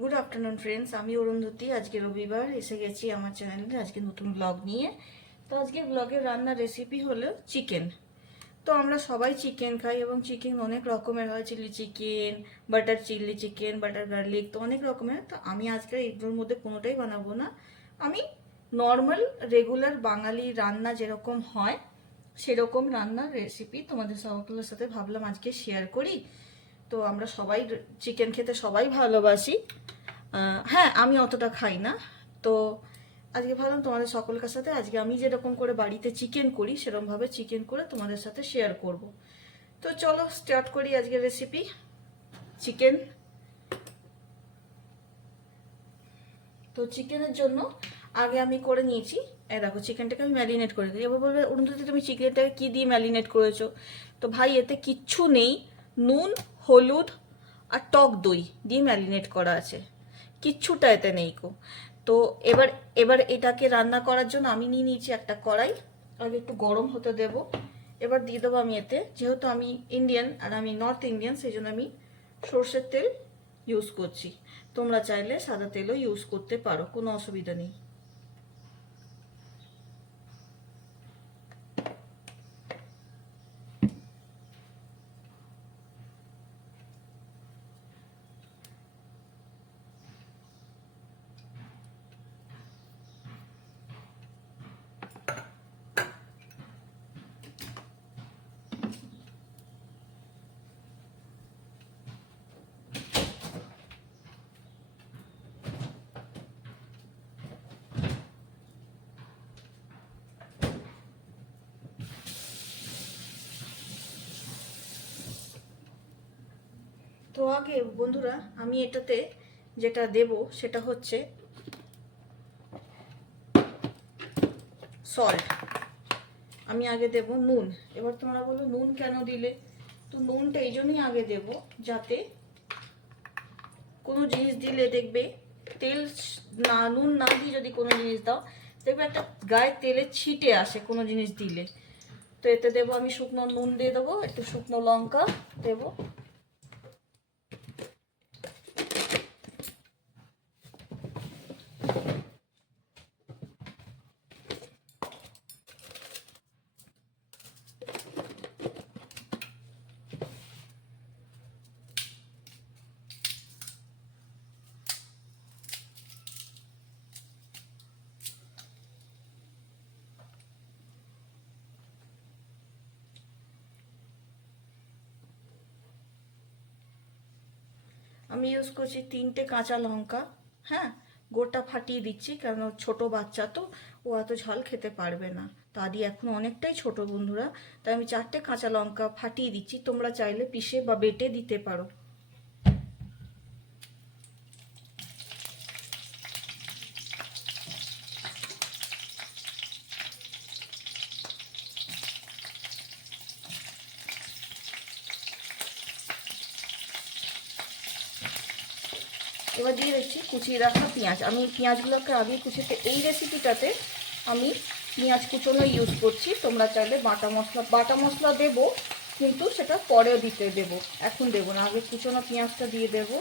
Good afternoon friends, আমি অরুন্ধতী। আজকে রবিবার এসে গেছি আমার চ্যানেলে আজকে নতুন ব্লগ নিয়ে। তো আজকে ব্লগের রান্নার রেসিপি হলো চিকেন। তো আমরা সবাই চিকেন খাই এবং চিকেন অনেক রকমের হয়, chilli chicken, butter chilli chicken, butter garlic, তো অনেক রকমের। তো আমি আজকে এগুলোর মধ্যে কোনোটাই বানাবো না। আমি নর্মাল রেগুলার বাঙালি রান্না যেরকম হয় সেরকম রান্নার রেসিপি তোমাদের সকলের সাথে ভাবলাম আজকে শেয়ার করি। তো আমরা সবাই চিকেন খেতে সবাই ভালোবাসি। হ্যাঁ, আমি অতটা খাই না। তো আজকে ভাবলাম তোমাদের সকলের সাথে আজকে আমি যেরকম করে বাড়িতে চিকেন করি সেরকমভাবে চিকেন করে তোমাদের সাথে শেয়ার করব। তো চলো স্টার্ট করি আজকের রেসিপি চিকেন। তো চিকেনের জন্য আগে আমি করে নিয়েছি, দেখো চিকেনটাকে আমি ম্যারিনেট করে দিই। এবার বলবে অরুন্ধতী তুমি চিকেনটাকে কী দিয়ে ম্যারিনেট করেছো? তো ভাই এতে কিচ্ছু নেই, নুন, হলুদ আর টক দই দিয়ে ম্যারিনেট করা আছে, কিচ্ছুটা এতে নেই কো। তো এবার এবার এটাকে রান্না করার জন্য আমি নিয়ে নিয়েছি একটা কড়াই, আগে একটু গরম হতে দেব। এবার দিয়ে দেবো আমি এতে, যেহেতু আমি ইন্ডিয়ান আর আমি নর্থ ইন্ডিয়ান, সেই জন্য আমি সর্ষের তেল ইউজ করছি। তোমরা চাইলে সাদা তেলও ইউজ করতে পারো, কোনো অসুবিধা নেই। তো আগে বন্ধুরা আমি এটাতে যেটা দেব সেটা হচ্ছে সল্ট। আমি আগে দেব নুন। এবার তোমরা বলো নুন কেন দিলে? তো নুনটা এই জন্যই আগে দেব, যাতে কোনো জিনিস দিলে দেখবে তেল না, নুন না দিয়ে যদি কোনো জিনিস দাও দেখবে একটা গায়ে তেলের ছিটে আসে কোনো জিনিস দিলে। তো এতে দেবো আমি শুকনো নুন দিয়ে দেবো, একটু শুকনো লঙ্কা দেবো। আমি ইউজ করছি 3টে কাঁচা লঙ্কা। হ্যাঁ, গোটা ফাটিয়ে দিচ্ছি কারণ ছোট বাচ্চা তো, ও এত ঝাল খেতে পারবে না। দাদি এখন অনেকটাই ছোট বন্ধুরা, তাই আমি 4টে কাঁচা লঙ্কা ফাটিয়ে দিচ্ছি। তোমরা চাইলে পিষে বা বেটে দিতে পারো। এবার দিয়ে দিচ্ছি কুচিয়ে রাখা পেঁয়াজ। আমি পেঁয়াজগুলোকে আগে কুচিতে, এই রেসিপিটাতে আমি পেঁয়াজ কুচোনো ইউজ করছি। তোমরা চাইলে বাটা মশলা দেবো, কিন্তু সেটা পরে দিতে দেবো, এখন দেবো না, আগে কুচোনো পেঁয়াজটা দিয়ে দেবো।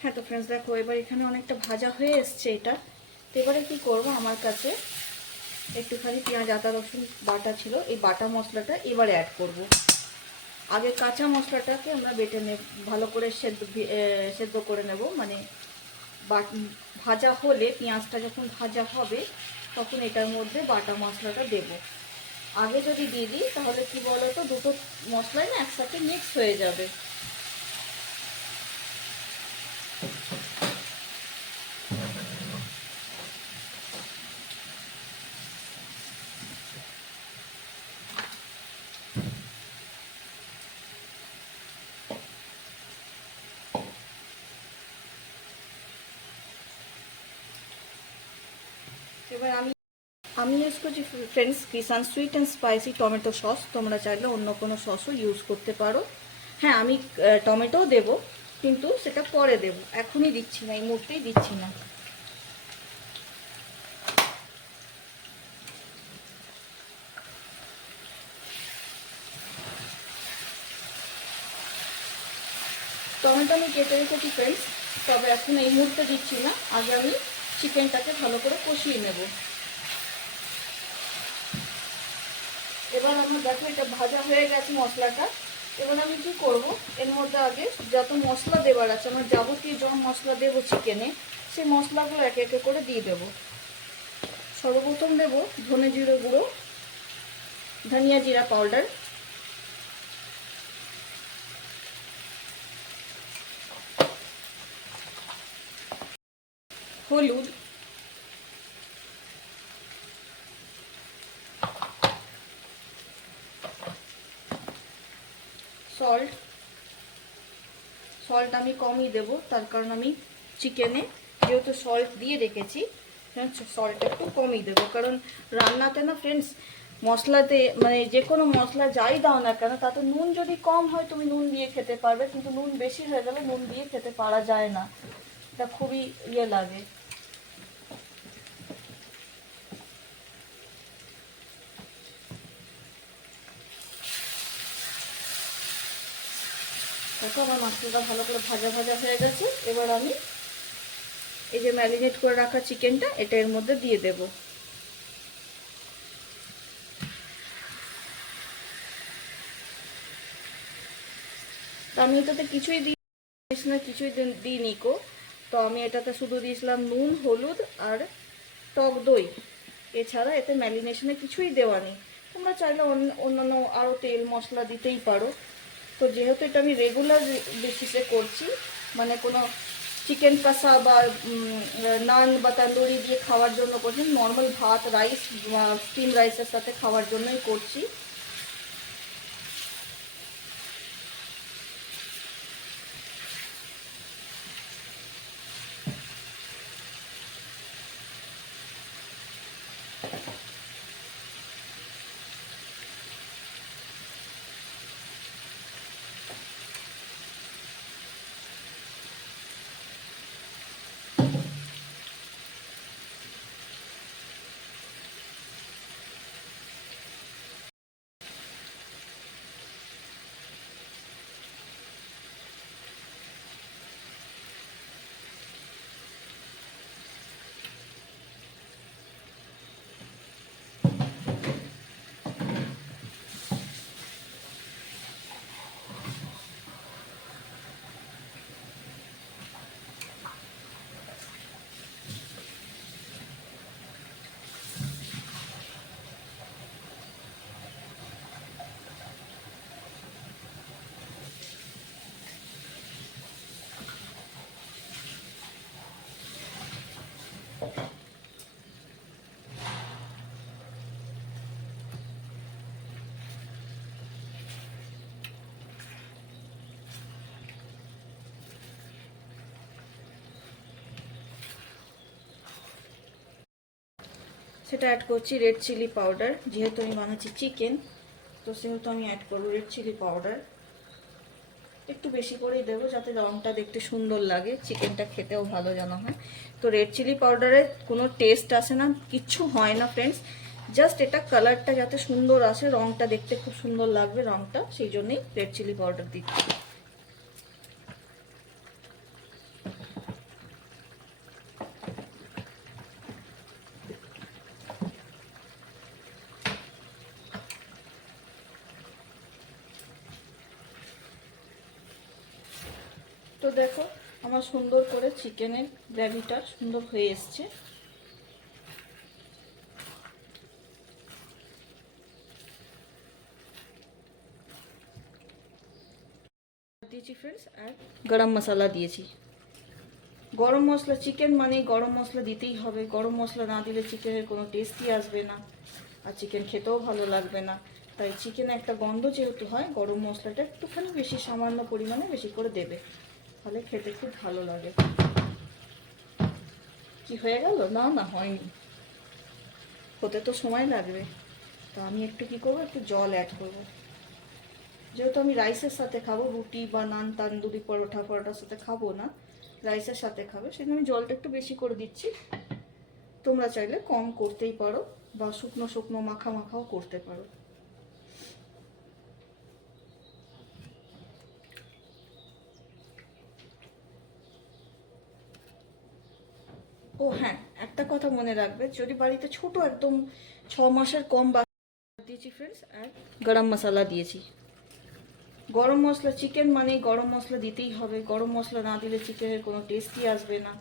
হ্যাঁ, তো ফ্রেন্ডস দেখো এবার এখানে অনেকটা ভাজা হয়ে এসছে এটা। তো এবারে কি করব, আমার কাছে একটুখানি পেঁয়াজ আদা রসুন বাটা ছিল, এই বাটা মশলাটা এবারে অ্যাড করব। আগে কাঁচা মশলাটাকে আমরা বেটে নেব, ভালো করে সেদ্ধ করে নেব, মানে ভাজা হলে পেঁয়াজটা যখন ভাজা হবে তখন এটার মধ্যে বাটা মশলাটা দেব। আগে যদি দিয়ে দিই তাহলে কি বলতো, দুটো মশলাই না একসাথে মিক্স হয়ে যাবে। এবার আমি ইউজ করছি friends Kisan sweet and spicy tomato sauce. তোমরা চাইলে অন্য কোনো সসও ইউজ করতে পারো। হ্যাঁ, আমি টমেটোও দেব, কিন্তু সেটা পরে দেব, এখনই দিচ্ছি না, এই মুহূর্তেই দিচ্ছি না। টমেটো আমি কেটে রেখেছি ফ্রেন্ডস, তবে এখন এই মুহূর্তে দিচ্ছি না, আগে আমি চিকেনটাকে ভালো করে কষিয়ে নেব। এবার আমার দেখো এটা ভাজা হয়ে গেছে মশলাটা। এবার আমি কি করব, এর মধ্যে আগে যত মশলা দেবার আছে, আমার যাবতীয় যা মশলা দেবো চিকেনে, সেই মশলাগুলো একে একে করে দিয়ে দেবো। সর্বপ্রথম দেব ধনে জিরে গুঁড়ো, ধনিয়া জিরা পাউডার, হলুদ, সল্ট আমি কমই দেব, তার কারণ আমি চিকেনে যেহেতু সল্ট দিয়ে রেখেছি, সল্ট একটু কমই দেবো। কারণ রান্নাতে না ফ্রেন্ডস, মশলাতে মানে যে কোনো মশলা যাই দাও না কেন, তাতে নুন যদি কম হয় তুমি নুন দিয়ে খেতে পারবে, কিন্তু নুন বেশি হয়ে গেলে নুন দিয়ে খেতে পারা যায় না, এটা খুবই ইয়ে লাগে। দেখো আমার মশলাটা ভালো করে ভাজা ভাজা হয়ে গেছে। এবার আমি এই যে ম্যারিনেট করে রাখা চিকেনটা এটা এর মধ্যে দিয়ে দেব। তো আমি এটাতে কিছুই দিইনি কো, তো আমি এটাতে শুধু দিয়েছিলাম নুন, হলুদ আর টক দই, এছাড়া এতে ম্যারিনেশনে কিছুই দেওয়া নেই। তোমরা চাইলে অন্যান্য আরও তেল মশলা দিতেই পারো। তো যেহেতু এটা আমি রেগুলার বেসিসে করছি, মানে কোনো চিকেন কষা বা নান বা তন্দুরি দিয়ে খাওয়ার জন্য করছি, নর্মাল ভাত রাইস বা স্টিম রাইসের সাথে খাওয়ার জন্যই করছি। সেটা অ্যাড করছি রেড চিলি পাউডার, যেহেতু আমি বানাচ্ছি চিকেন, তো সেহেতু আমি অ্যাড করবো রেড চিলি পাউডার। একটু বেশি করেই দেবো যাতে রঙটা দেখতে সুন্দর লাগে, চিকেনটা খেতেও ভালো যেন হয়। তো রেড চিলি পাউডারে কোনো টেস্ট আসে না, কিচ্ছু হয় না ফ্রেন্ডস, জাস্ট এটা কালারটা যাতে সুন্দর আসে, রঙটা দেখতে খুব সুন্দর লাগবে রঙটা, সেই জন্যই রেড চিলি পাউডার দিচ্ছি। তো দেখো আমার সুন্দর করে চিকেনের গ্রেভিটা সুন্দর হয়ে এসছে। দিয়েছি ফ্রেন্ডস, আর গরম মশলা দিয়েছি। গরম মশলা, চিকেন মানে গরম মশলা দিতেই হবে। গরম মশলা না দিলে চিকেনের কোনো টেস্টই আসবে না, আর চিকেন খেতেও ভালো লাগবে না। তাই চিকেনে একটা গন্ধ যেহেতু হয়, গরম মশলাটা একটুখানি বেশি, সামান্য পরিমাণে বেশি করে দেবে, তাহলে খেতে খুব ভালো লাগে। কি হয়ে গেল? না না, হয়নি, হতে তো সময় লাগবে। তো আমি একটু কি করবো, একটু জল অ্যাড করবো। যেহেতু আমি রাইসের সাথে খাবো, রুটি বা নান, তান্দুরি, পরোটা পরোটার সাথে খাবো না, রাইসের সাথে খাবে, সেজন্য আমি জলটা একটু বেশি করে দিচ্ছি। তোমরা চাইলে কম করতেই পারো, বা শুকনো শুকনো মাখা মাখাও করতে পারো। ও হ্যাঁ, একটা কথা মনে রাখবে, যদি বাড়িতে ছোট একদম 6 মাসের কম বাচ্চা দিয়েছি ফ্রেন্ডস, আর গরম মশলা দিয়েছি। গরম মশলা, চিকেন মানে গরম মশলা দিতেই হবে। গরম মশলা না দিলে চিকেনের কোনো টেস্টই আসবে না,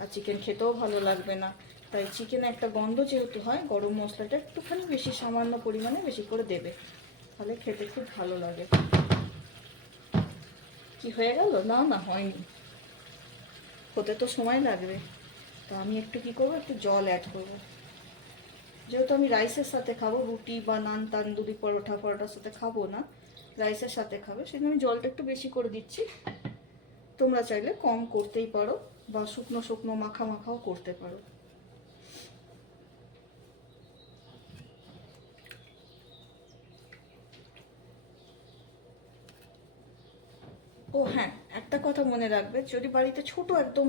আর চিকেন খেতেও ভালো লাগবে না। তাই চিকেনে একটা গন্ধ যেহেতু হয়, গরম মশলাটা একটুখানি বেশি, সামান্য পরিমাণে বেশি করে দেবে, তাহলে খেতে খুব ভালো লাগে। কি হয়ে গেল? না না, হয়নি, হতে তো সময় লাগবে। তো আমি একটু কি করবো, একটু জল অ্যাড করবো। যেহেতু আমি রাইসের সাথে খাবো, রুটি বা নান, তান্দুরি, পরোটা পরোটার সাথে খাবো না, রাইসের সাথে খাবে, সেজন্য আমি জলটা একটু বেশি করে দিচ্ছি। তোমরা চাইলে কম করতেই পারো, বা শুকনো শুকনো মাখা মাখাও করতে পারো। ও হ্যাঁ, একটা কথা মনে রাখবে, যদি বাড়িতে ছোট একদম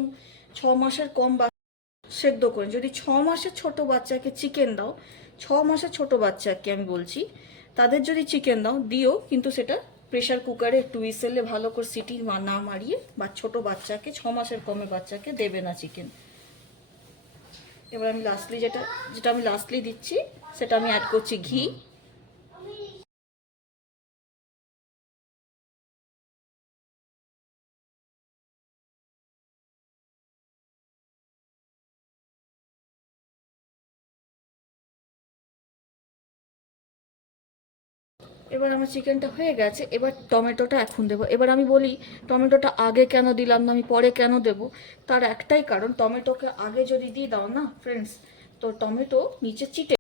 6 মাসের কম সেদ্ধ করে, যদি 6 মাসের ছোট বাচ্চাকে চিকেন দাও, 6 মাসের ছোট বাচ্চাকে আমি বলছি, তাদের যদি চিকেন দাও দিও, কিন্তু সেটা প্রেশার কুকারে একটু হুইসেলে ভালো করে সিটি না মারিয়ে, বা ছোট বাচ্চাকে, 6 মাসের কমে বাচ্চাকে দেবে না চিকেন। এবার আমি লাস্টলি যেটা যেটা আমি লাস্টলি দিচ্ছি, সেটা আমি অ্যাড করছি ঘি। এবার আমার চিকেনটা হয়ে গেছে, এবার টমেটোটা এখন দেবো। এবার আমি বলি টমেটোটা আগে কেন দিলাম না, আমি পরে কেন দেবো? তার একটাই কারণ, টমেটোকে আগে যদি দিয়ে দাও না ফ্রেন্ডস, তো টমেটো নিচে চিটে।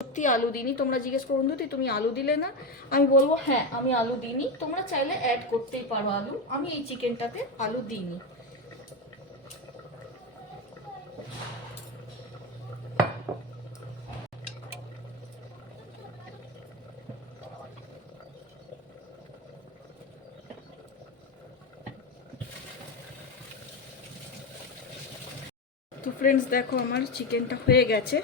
সত্যি আলু দিইনি, তোমরা জিজ্ঞেস করুন দিদি তুমি আলু দিলে না, আমি বলবো হ্যাঁ আমি আলু দিইনি। তোমরা চাইলে অ্যাড করতেই পারো আলু, আমি এই চিকেনটাতে আলু দিইনি। তো ফ্রেন্ডস দেখো আমার চিকেনটা হয়ে গেছে।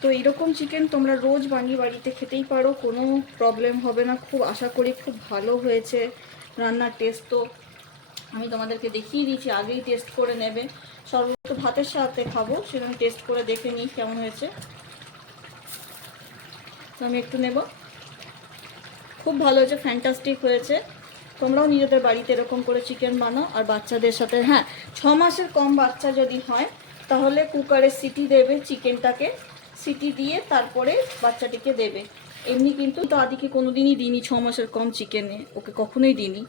তো এইরকম চিকেন তোমরা রোজ বানিয়ে বাড়িতে খেতেই পারো, কোনো প্রবলেম হবে না। খুব আশা করি খুব ভালো হয়েছে। রান্নার টেস্ট তো আমি তোমাদেরকে দেখিয়ে দিয়েছি, আগেই টেস্ট করে নেবে। সর্বোচ্চ ভাতের সাথে খাবো, সেরকম টেস্ট করে দেখে নিই কেমন হয়েছে। তো আমি একটু নেব। খুব ভালো হয়েছে, ফ্যান্টাস্টিক হয়েছে। তোমরাও নিজেদের বাড়িতে এরকম করে চিকেন বানাও, আর বাচ্চাদের সাথে। হ্যাঁ, 6 মাসের কম বাচ্চা যদি হয়, তাহলে কুকারে সিটি দেবে, চিকেনটাকে সিটি দিয়ে তারপরে বাচ্চাটিকে দেবে। এমনি কিন্তু তো আদিকে কোনো দিনই দিইনি 6 মাসের কম চিকেনে, ওকে কখনোই দিইনি।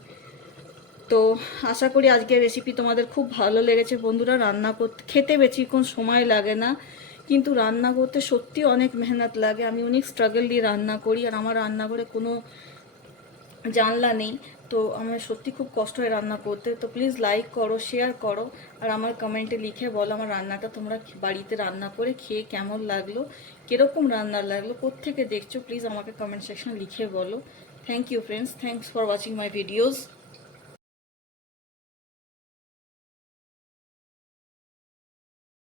তো আশা করি আজকের রেসিপি তোমাদের খুব ভালো লেগেছে বন্ধুরা। রান্না করতে, খেতে বেশিক্ষণ সময় লাগে না, কিন্তু রান্না করতে সত্যি অনেক মেহনত লাগে। আমি অনেক স্ট্রাগল দিয়ে রান্না করি, আর আমার রান্নাঘরে কোনো জানলা নেই, তো আমার সত্যি খুব কষ্ট হয় রান্না করতে। তো প্লিজ লাইক করো, শেয়ার করো, আর আমার কমেন্টে লিখে বলো আমার রান্নাটা তোমরা বাড়িতে রান্না করে খেয়ে কেমন লাগলো, কীরকম রান্না লাগলো, কোত্থেকে দেখছো, প্লিজ আমাকে কমেন্ট সেকশন লিখে বলো। Thank you friends, thanks for watching my videos.